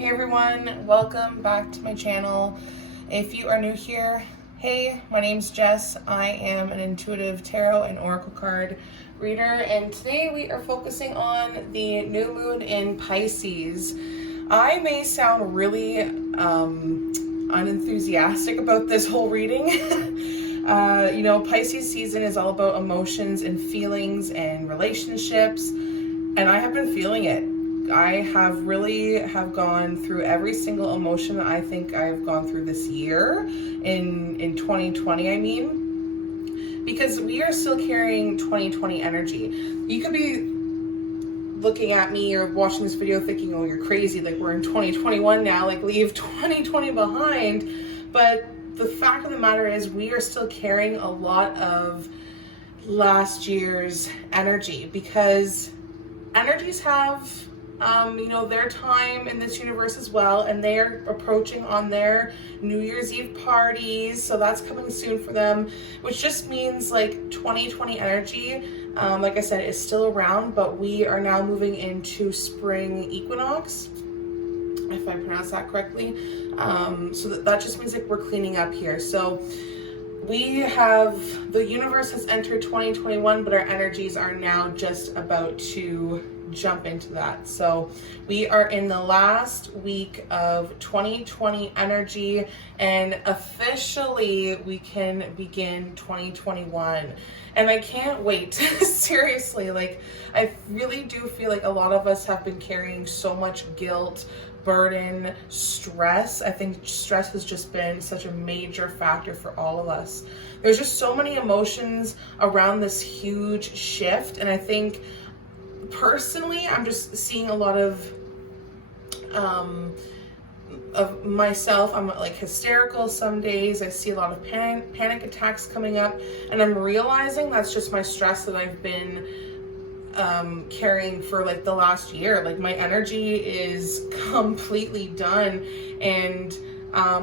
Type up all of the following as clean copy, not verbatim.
Hey everyone, welcome back to my channel. If you are new here, hey, my name's Jess. I am an intuitive tarot and oracle card reader, and today we are focusing on the new moon in Pisces. I may sound really unenthusiastic about this whole reading. Pisces season is all about emotions and feelings and relationships, and I have been feeling it. I have gone through every single emotion that I think I've gone through this year in 2020, I mean, because we are still carrying 2020 energy. You could be looking at me or watching this video thinking, oh, you're crazy, like we're in 2021 now, like leave 2020 behind. But the fact of the matter is we are still carrying a lot of last year's energy, because energies have their time in this universe as well, and they are approaching on their New Year's Eve parties, so that's coming soon for them, which just means like 2020 energy, like I said, is still around, but we are now moving into spring equinox, if I pronounce that correctly. So that just means like we're cleaning up here. So the universe has entered 2021, but our energies are now just about to jump into that. So we are in the last week of 2020 energy, and officially we can begin 2021. And I can't wait. Seriously, like I really do feel like a lot of us have been carrying so much guilt, burden, stress. I think stress has just been such a major factor for all of us. There's just so many emotions around this huge shift, and I think personally I'm just seeing a lot of myself. I'm like hysterical some days. I see a lot of panic attacks coming up, and I'm realizing that's just my stress that I've been carrying for like the last year. Like my energy is completely done, and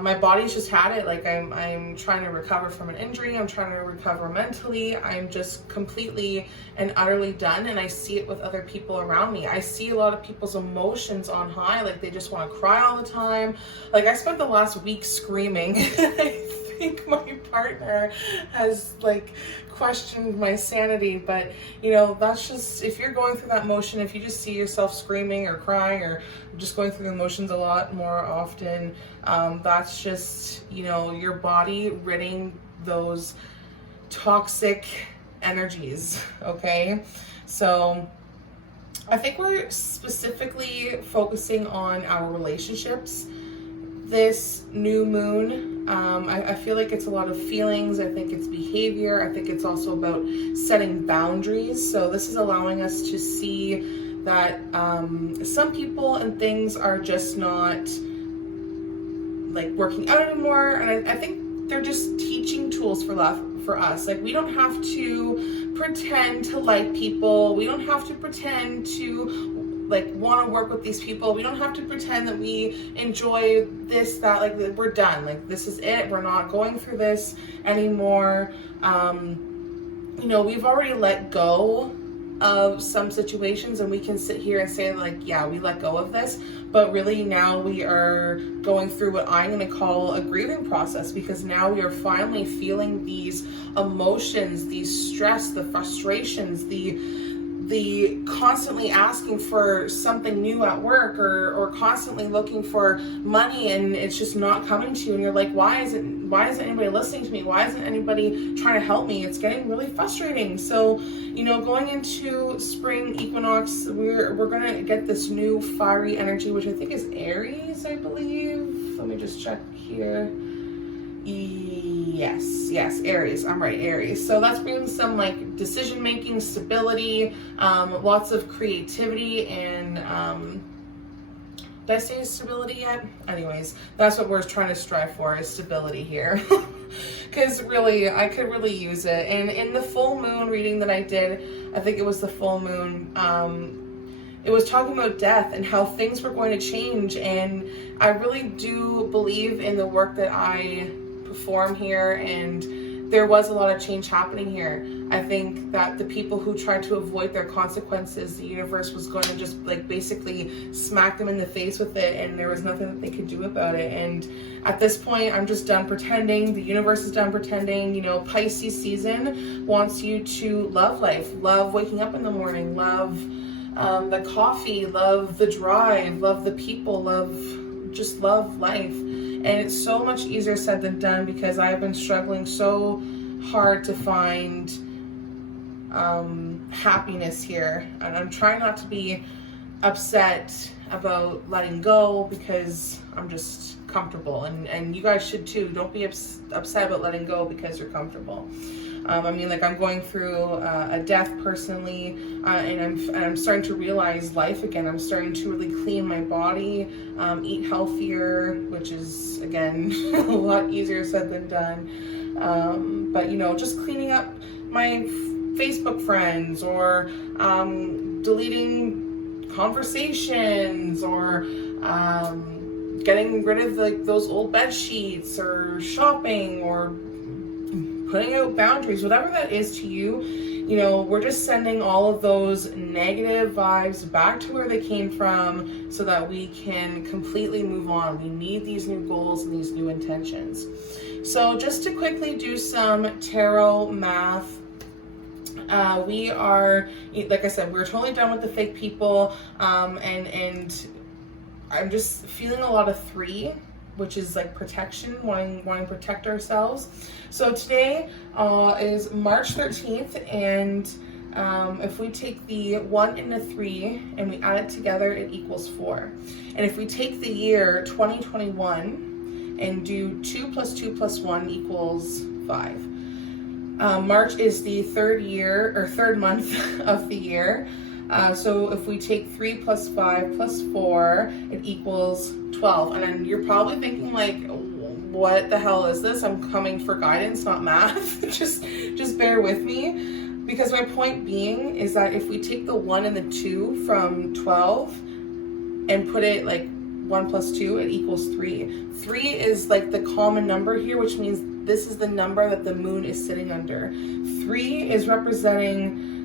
my body's just had it. Like I'm trying to recover from an injury. I'm trying to recover mentally. I'm just completely and utterly done, and I see it with other people around me. I see a lot of people's emotions on high, like they just want to cry all the time. Like I spent the last week screaming. I think my partner has like questioned my sanity, but that's just, if you're going through that motion, if you just see yourself screaming or crying or just going through the emotions a lot more often, that's just your body ridding those toxic energies. Okay, so I think we're specifically focusing on our relationships this new moon. I feel like it's a lot of feelings. I think it's behavior. I think it's also about setting boundaries. So this is allowing us to see that some people and things are just not like working out anymore. And I think they're just teaching tools for us. Like we don't have to pretend to like people. We don't have to pretend to like want to work with these people. We don't have to pretend that we enjoy this, that, like we're done. Like this is it. We're not going through this anymore. We've already let go of some situations, and we can sit here and say like, yeah, we let go of this, but really now we are going through what I'm going to call a grieving process, because now we are finally feeling these emotions, these stress, the frustrations, the constantly asking for something new at work, or constantly looking for money, and it's just not coming to you, and you're like, why isn't anybody listening to me? Why isn't anybody trying to help me? It's getting really frustrating. So going into spring equinox, we're gonna get this new fiery energy, which I think is Aries, I believe. Let me just check here. Yes, Aries. I'm right, Aries. So that's bringing some like decision making, stability, lots of creativity, and did I say stability yet? Anyways, that's what we're trying to strive for, is stability here. Because really, I could really use it. And in the full moon reading that I did, I think it was the full moon, it was talking about death and how things were going to change. And I really do believe in the work that I perform here, and there was a lot of change happening here. I think that the people who tried to avoid their consequences, the universe was going to just like basically smack them in the face with it, and there was nothing that they could do about it. And at this point, I'm just done pretending. The universe is done pretending. You know, Pisces season wants you to love life, love waking up in the morning, love the coffee, love the drive, love the people, just love life. And it's so much easier said than done, because I have been struggling so hard to find happiness here. And I'm trying not to be upset about letting go, because I'm just comfortable. And you guys should too. Don't be upset about letting go because you're comfortable. I mean, like, I'm going through a death personally, and I'm starting to realize life again. I'm starting to really clean my body, eat healthier, which is, again, a lot easier said than done. But, you know, just cleaning up my Facebook friends, or deleting conversations, or getting rid of like those old bed sheets, or shopping, or putting out boundaries, whatever that is to you. You know, we're just sending all of those negative vibes back to where they came from, so that we can completely move on. We need these new goals and these new intentions. So just to quickly do some tarot math, we are, like I said, we're totally done with the fake people, and I'm just feeling a lot of 3, which is like protection, wanting to protect ourselves. So today is March 13th, and if we take the 1 and the 3 and we add it together, it equals 4. And if we take the year 2021 and do 2 plus 2 plus 1 equals 5. March is the third month of the year. So if we take 3 plus 5 plus 4, it equals 12. And then you're probably thinking like, what the hell is this? I'm coming for guidance, not math. just bear with me, because my point being is that if we take the 1 and the 2 from 12 and put it like 1 plus 2, it equals 3. 3 is like the common number here, which means this is the number that the moon is sitting under. 3 is representing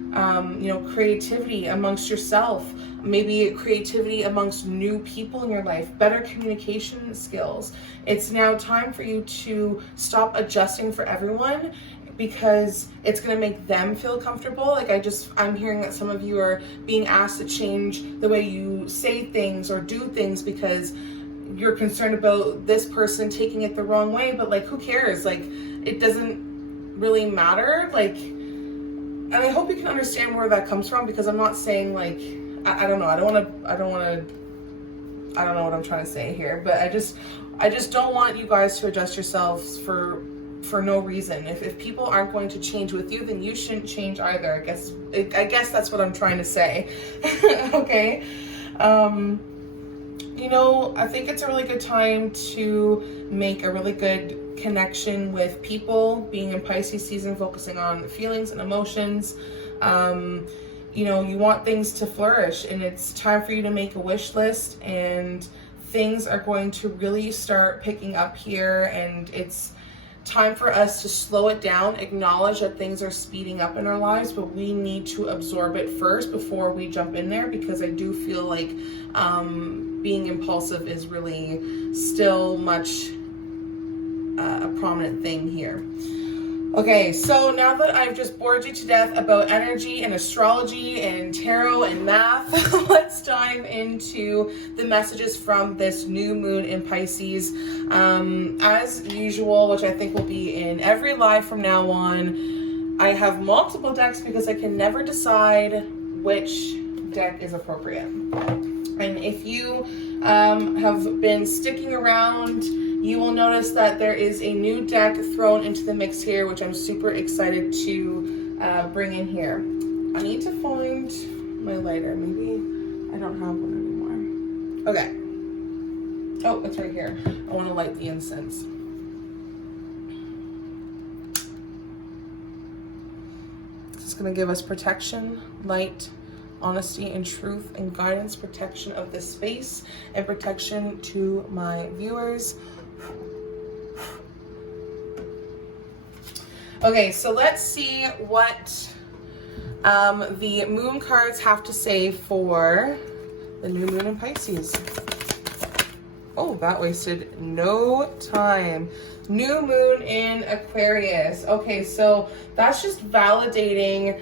creativity amongst yourself, maybe creativity amongst new people in your life, better communication skills. It's now time for you to stop adjusting for everyone, because it's going to make them feel comfortable. Like, I'm hearing that some of you are being asked to change the way you say things or do things because you're concerned about this person taking it the wrong way. But like, who cares? Like, it doesn't really matter. Like, and I hope you can understand where that comes from, because I'm not saying like, I don't know. I don't know what I'm trying to say here, but I just don't want you guys to adjust yourselves for no reason. If people aren't going to change with you, then you shouldn't change either. I guess that's what I'm trying to say. Okay. I think it's a really good time to make a really good connection with people. Being in Pisces season, focusing on feelings and emotions. You want things to flourish, and it's time for you to make a wish list, and things are going to really start picking up here, and it's time for us to slow it down, acknowledge that things are speeding up in our lives, but we need to absorb it first before we jump in there, because I do feel like being impulsive is really still much a prominent thing here. Okay, so now that I've just bored you to death about energy and astrology and tarot and math, let's dive into the messages from this new moon in Pisces. As usual, which I think will be in every live from now on, I have multiple decks because I can never decide which deck is appropriate. And if you have been sticking around, you will notice that there is a new deck thrown into the mix here, which I'm super excited to bring in here. I need to find my lighter. Maybe I don't have one anymore. Okay. Oh, it's right here. I want to light the incense. This is going to give us protection, light, honesty and truth and guidance, protection of this space, and protection to my viewers. Okay, so let's see what the moon cards have to say for the new moon in Pisces. Oh, that wasted no time. New moon in Aquarius. Okay, so that's just validating,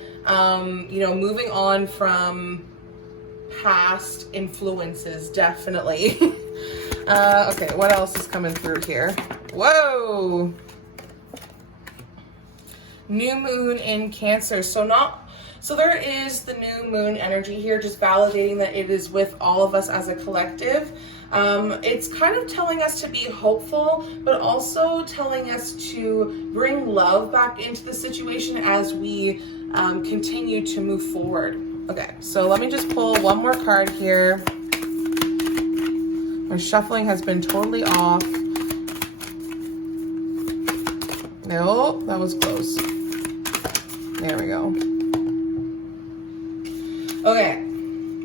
you know, moving on from past influences, definitely. Okay, what else is coming through here? Whoa! New moon in Cancer. So there is the new moon energy here, just validating that it is with all of us as a collective. It's kind of telling us to be hopeful, but also telling us to bring love back into the situation as we continue to move forward. Okay, so let me just pull one more card here. My shuffling has been totally off. No, that was close. There we go. Okay,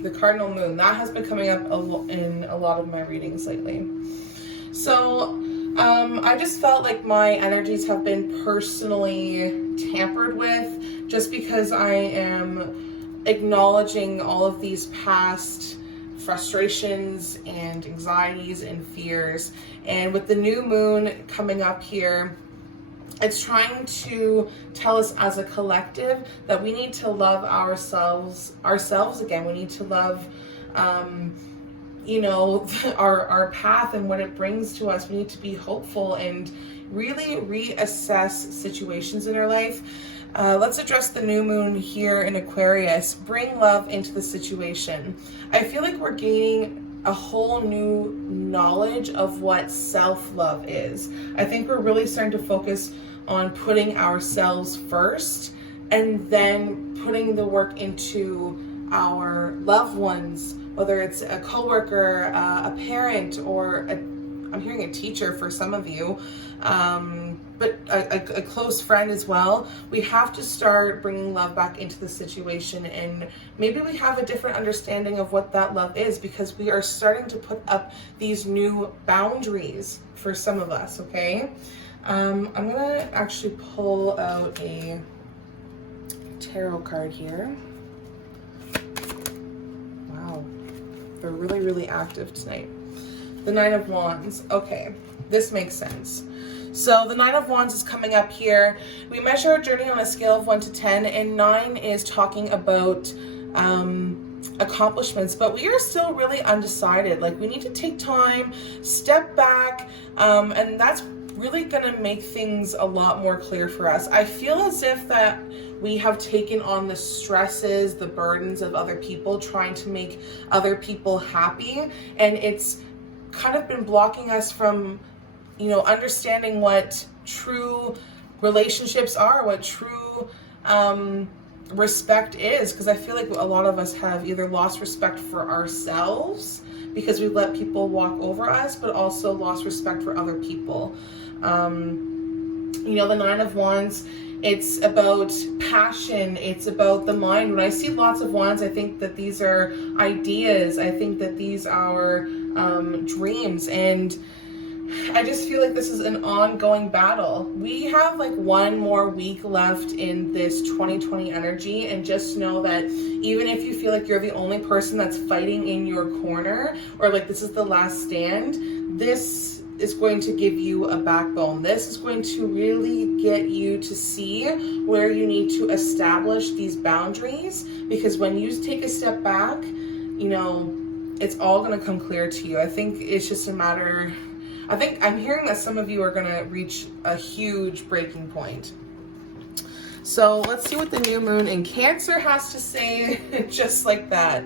the cardinal moon. That has been coming up in a lot of my readings lately. So I just felt like my energies have been personally tampered with, just because I am acknowledging all of these past frustrations and anxieties and fears. And with the new moon coming up here, it's trying to tell us as a collective that we need to love ourselves again. We need to love, you know, our path and what it brings to us. We need to be hopeful and really reassess situations in our life. Let's address the new moon here in Aquarius. Bring love into the situation. I feel like we're gaining a whole new knowledge of what self-love is. I think we're really starting to focus on putting ourselves first and then putting the work into our loved ones, whether it's a coworker, a parent, or I'm hearing a teacher for some of you, but a close friend as well. We have to start bringing love back into the situation, and maybe we have a different understanding of what that love is, because we are starting to put up these new boundaries for some of us, okay? I'm gonna actually pull out a tarot card here. Wow, they're really, really active tonight. The Nine of Wands. Okay, this makes sense. So the Nine of Wands is coming up here. We measure our journey on a scale of 1 to 10, and 9 is talking about accomplishments, but we are still really undecided. Like, we need to take time, step back, and that's really going to make things a lot more clear for us. I feel as if that we have taken on the stresses, the burdens of other people, trying to make other people happy, and it's kind of been blocking us from, you know, understanding what true relationships are, what true respect is, because I feel like a lot of us have either lost respect for ourselves because we let people walk over us, but also lost respect for other people. You know, the Nine of Wands, it's about passion, it's about the mind. When I see lots of wands, I think that these are ideas, I think that these are dreams, and I just feel like this is an ongoing battle. We have like one more week left in this 2020 energy, and just know that even if you feel like you're the only person that's fighting in your corner, or like this is the last stand, this is going to give you a backbone. This is going to really get you to see where you need to establish these boundaries, because when you take a step back, you know, it's all going to come clear to you. I think it's just a matter, I think I'm hearing that some of you are going to reach a huge breaking point. So let's see what the new moon in Cancer has to say, just like that.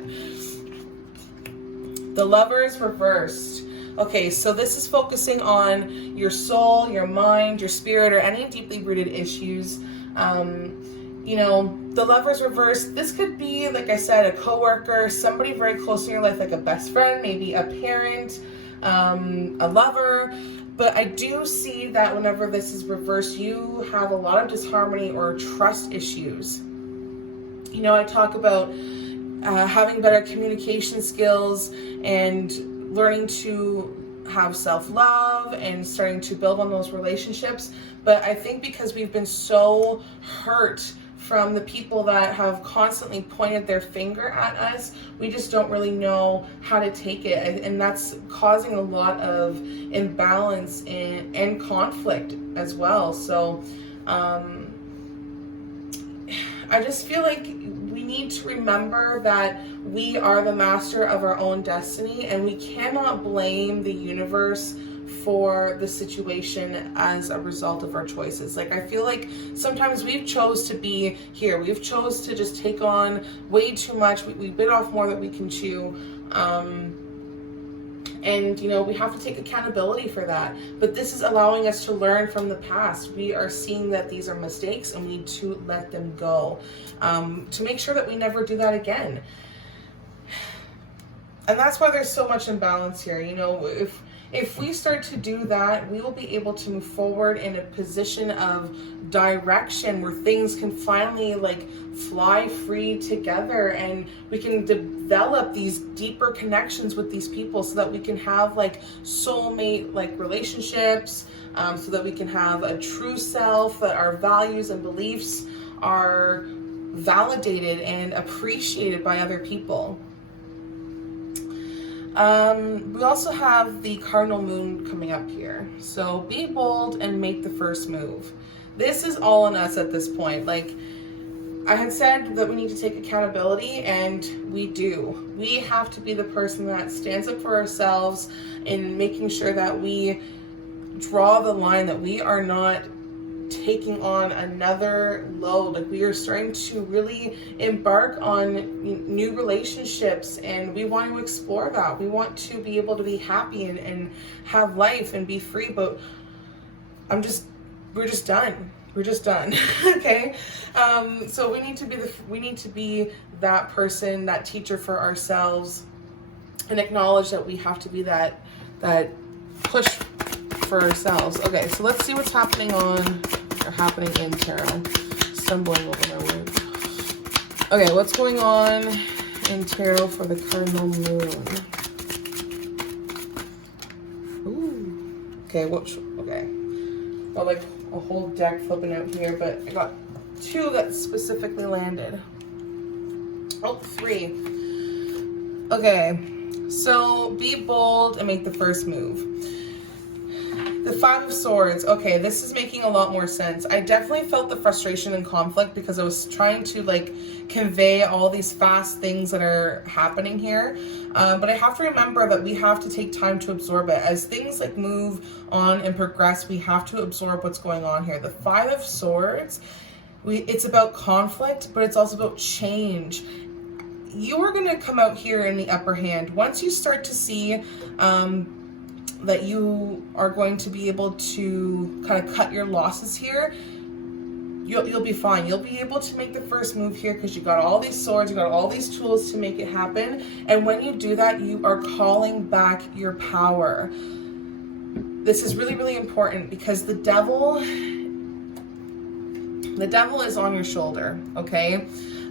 The Lovers reversed. Okay, so this is focusing on your soul, your mind, your spirit, or any deeply rooted issues. You know, the Lovers reversed, this could be, like I said, a coworker, somebody very close in your life, like a best friend, maybe a parent, a lover. But I do see that whenever this is reversed, you have a lot of disharmony or trust issues. You know, I talk about having better communication skills and learning to have self-love and starting to build on those relationships. But I think because we've been so hurt from the people that have constantly pointed their finger at us, we just don't really know how to take it. And that's causing a lot of imbalance and conflict as well. So I just feel like we need to remember that we are the master of our own destiny, and we cannot blame the universe for the situation as a result of our choices. Like, I feel like sometimes we've chose to be here. We've chose to just take on way too much. We bit off more than we can chew. And, you know, we have to take accountability for that. But this is allowing us to learn from the past. We are seeing that these are mistakes and we need to let them go, to make sure that we never do that again. And that's why there's so much imbalance here. You know, if we start to do that, we will be able to move forward in a position of direction where things can finally like fly free together, and we can develop these deeper connections with these people so that we can have like soulmate like relationships, so that we can have a true self, that our values and beliefs are validated and appreciated by other people. We also have the cardinal moon coming up here. So be bold and make the first move. This is all on us at this point. Like I had said that we need to take accountability, and we do. We have to be the person that stands up for ourselves in making sure that we draw the line, that we are not taking on another load. Like, we are starting to really embark on new relationships, and we want to explore that. We want to be able to be happy and have life and be free, but we're just done. We're just done. Okay. So we need to be that person, that teacher for ourselves, and acknowledge that we have to be that push for ourselves. Okay, so let's see what's happening in tarot. Stumbling over my words. Okay, what's going on in tarot for the cardinal moon? Ooh. Okay, okay. Got like a whole deck flipping out here, but I got two that specifically landed. Oh, three. Okay, so be bold and make the first move. The Five of Swords. Okay, this is making a lot more sense. I definitely felt the frustration and conflict because I was trying to like convey all these fast things that are happening here. But I have to remember that we have to take time to absorb it. As things like move on and progress, we have to absorb what's going on here. The Five of Swords, it's about conflict, but it's also about change. You are going to come out here in the upper hand. Once you start to see that you are going to be able to kind of cut your losses here, you'll be fine. You'll be able to make the first move here because you got all these swords, you got all these tools to make it happen. And when you do that, you are calling back your power. This is really, really important because the devil is on your shoulder, okay?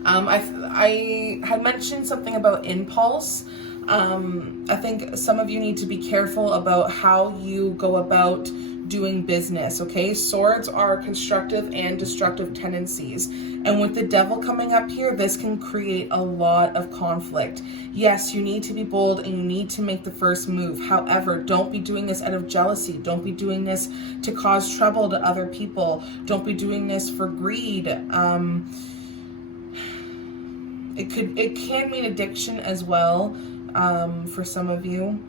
I had mentioned something about impulse. I think some of you need to be careful about how you go about doing business, okay? Swords are constructive and destructive tendencies. And with the devil coming up here, this can create a lot of conflict. Yes, you need to be bold and you need to make the first move. However, don't be doing this out of jealousy. Don't be doing this to cause trouble to other people. Don't be doing this for greed. It can mean addiction as well. For some of you,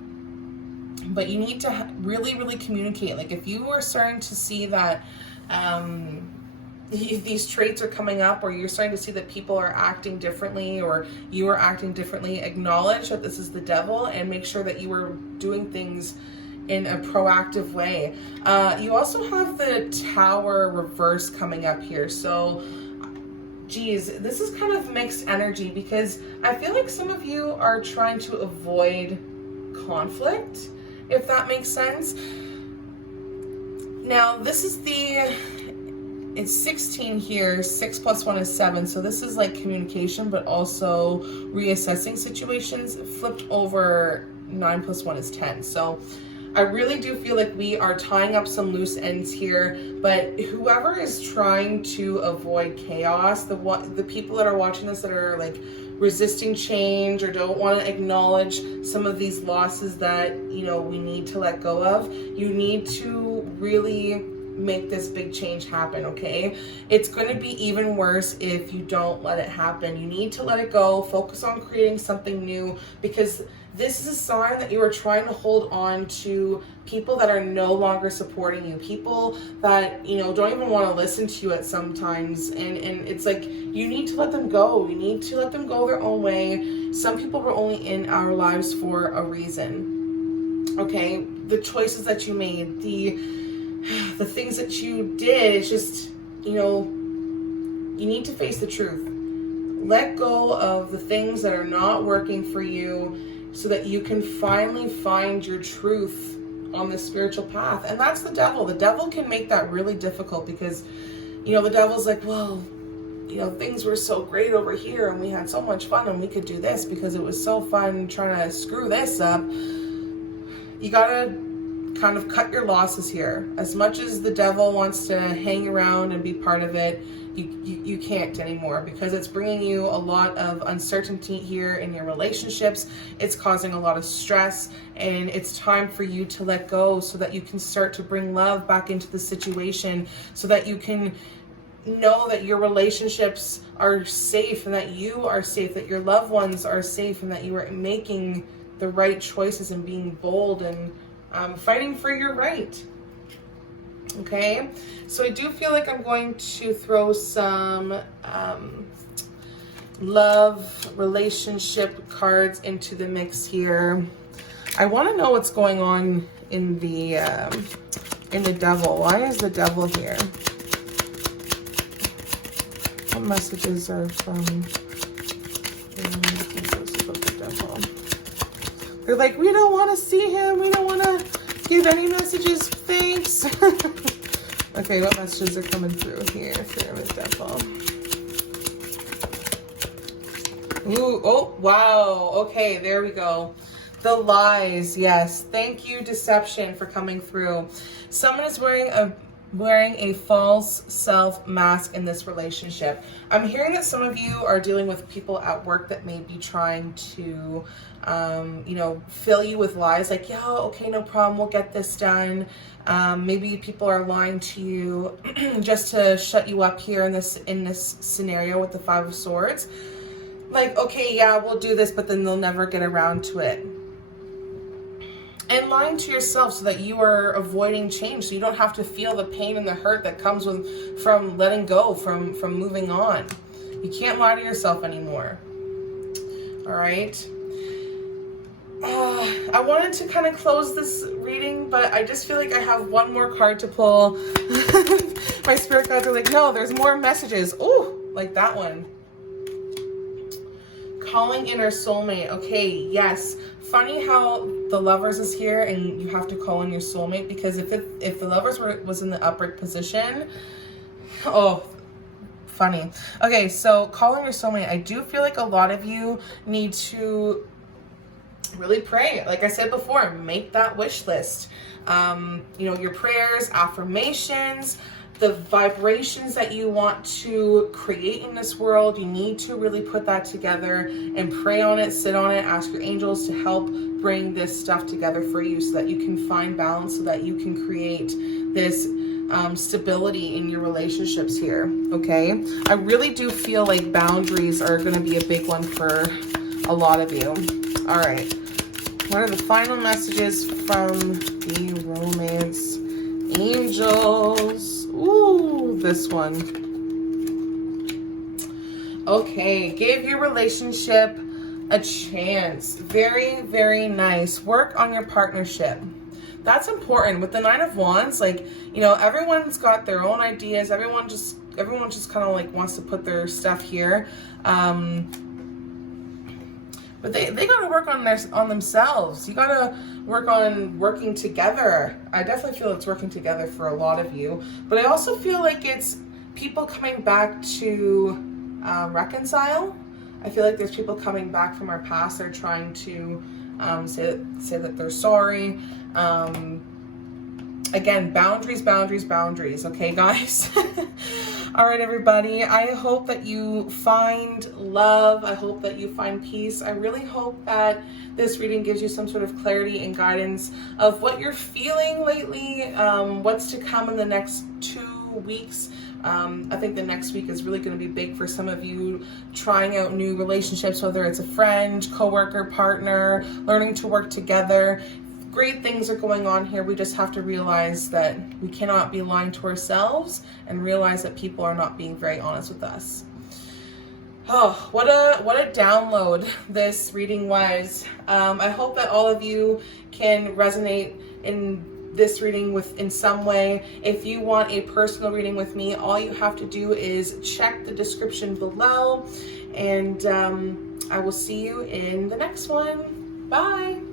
but you need to really, really communicate. Like, if you are starting to see that these traits are coming up, or you're starting to see that people are acting differently, or you are acting differently, acknowledge that this is the devil and make sure that you are doing things in a proactive way. You also have the Tower reverse coming up here, so geez, this is kind of mixed energy because I feel like some of you are trying to avoid conflict, if that makes sense. Now, this is it's 16 here, 6 plus 1 is 7, so this is like communication, but also reassessing situations. Flipped over, 9 plus 1 is 10. So I really do feel like we are tying up some loose ends here, but whoever is trying to avoid chaos, the people that are watching this that are like resisting change or don't want to acknowledge some of these losses that, you know, we need to let go of, you need to really make this big change happen, okay? It's going to be even worse if you don't let it happen. You need to let it go, focus on creating something new, because this is a sign that you are trying to hold on to people that are no longer supporting you, people that, you know, don't even want to listen to you at sometimes, and it's like you need to let them go. You need to let them go their own way. Some people were only in our lives for a reason, okay? The choices that you made, the things that you did, it's just, you know, you need to face the truth. Let go of the things that are not working for you so that you can finally find your truth on the spiritual path. And that's the devil. The devil can make that really difficult because, you know, the devil's like, well, you know, things were so great over here and we had so much fun and we could do this because it was so fun trying to screw this up. You gotta kind of cut your losses here. As much as the devil wants to hang around and be part of it, you can't anymore, because it's bringing you a lot of uncertainty here in your relationships. It's causing a lot of stress, and it's time for you to let go so that you can start to bring love back into the situation, so that you can know that your relationships are safe and that you are safe, that your loved ones are safe, and that you are making the right choices and being bold and fighting for your right. Okay, so I do feel like I'm going to throw some love relationship cards into the mix here. I want to know what's going on in the devil. Why is the devil here? What messages are from the devil? They're like, we don't want to see him. We don't want to give any messages. Thanks. Okay, what messages are coming through here for the devil? Ooh, oh, wow. Okay, there we go. The lies. Yes. Thank you, deception, for coming through. Someone is wearing a false self mask in this relationship. I'm hearing that some of you are dealing with people at work that may be trying to you know, fill you with lies, like, yeah, okay, no problem, we'll get this done. Maybe people are lying to you just to shut you up here in this scenario with the Five of Swords. Like, okay, yeah, we'll do this, but then they'll never get around to it. And lying to yourself so that you are avoiding change, so you don't have to feel the pain and the hurt that comes from letting go, from moving on. You can't lie to yourself anymore. All right. I wanted to kind of close this reading, but I just feel like I have one more card to pull. My spirit guides are like, no, there's more messages. Ooh, like that one. Calling in our soulmate. Okay, yes. Funny how the Lovers is here and you have to call in your soulmate, because if the Lovers was in the upright position, oh, funny. Okay, so calling your soulmate. I do feel like a lot of you need to really pray. Like I said before, make that wish list. You know, your prayers, affirmations, the vibrations that you want to create in this world. You need to really put that together and pray on it, sit on it, ask your angels to help bring this stuff together for you so that you can find balance, so that you can create this stability in your relationships here. Okay, I really do feel like boundaries are going to be a big one for a lot of you. All right, what are the final messages from the romance angels? Ooh, this one. Okay, give your relationship a chance. Very, very nice. Work on your partnership. That's important. With the Nine of Wands, like, you know, everyone's got their own ideas. Everyone just kind of like wants to put their stuff here. But they got to work on themselves. You got to work on working together. I definitely feel it's working together for a lot of you. But I also feel like it's people coming back to reconcile. I feel like there's people coming back from our past. They're trying to say that they're sorry. Again, boundaries, okay, guys? All right, everybody. I hope that you find love. I hope that you find peace. I really hope that this reading gives you some sort of clarity and guidance of what you're feeling lately, what's to come in the next 2 weeks. I think the next week is really going to be big for some of you, trying out new relationships, whether it's a friend, coworker, partner, learning to work together. Great things are going on here. We just have to realize that we cannot be lying to ourselves and realize that people are not being very honest with us. Oh, what a download this reading was. I hope that all of you can resonate in this reading in some way. If you want a personal reading with me, all you have to do is check the description below, and I will see you in the next one. Bye.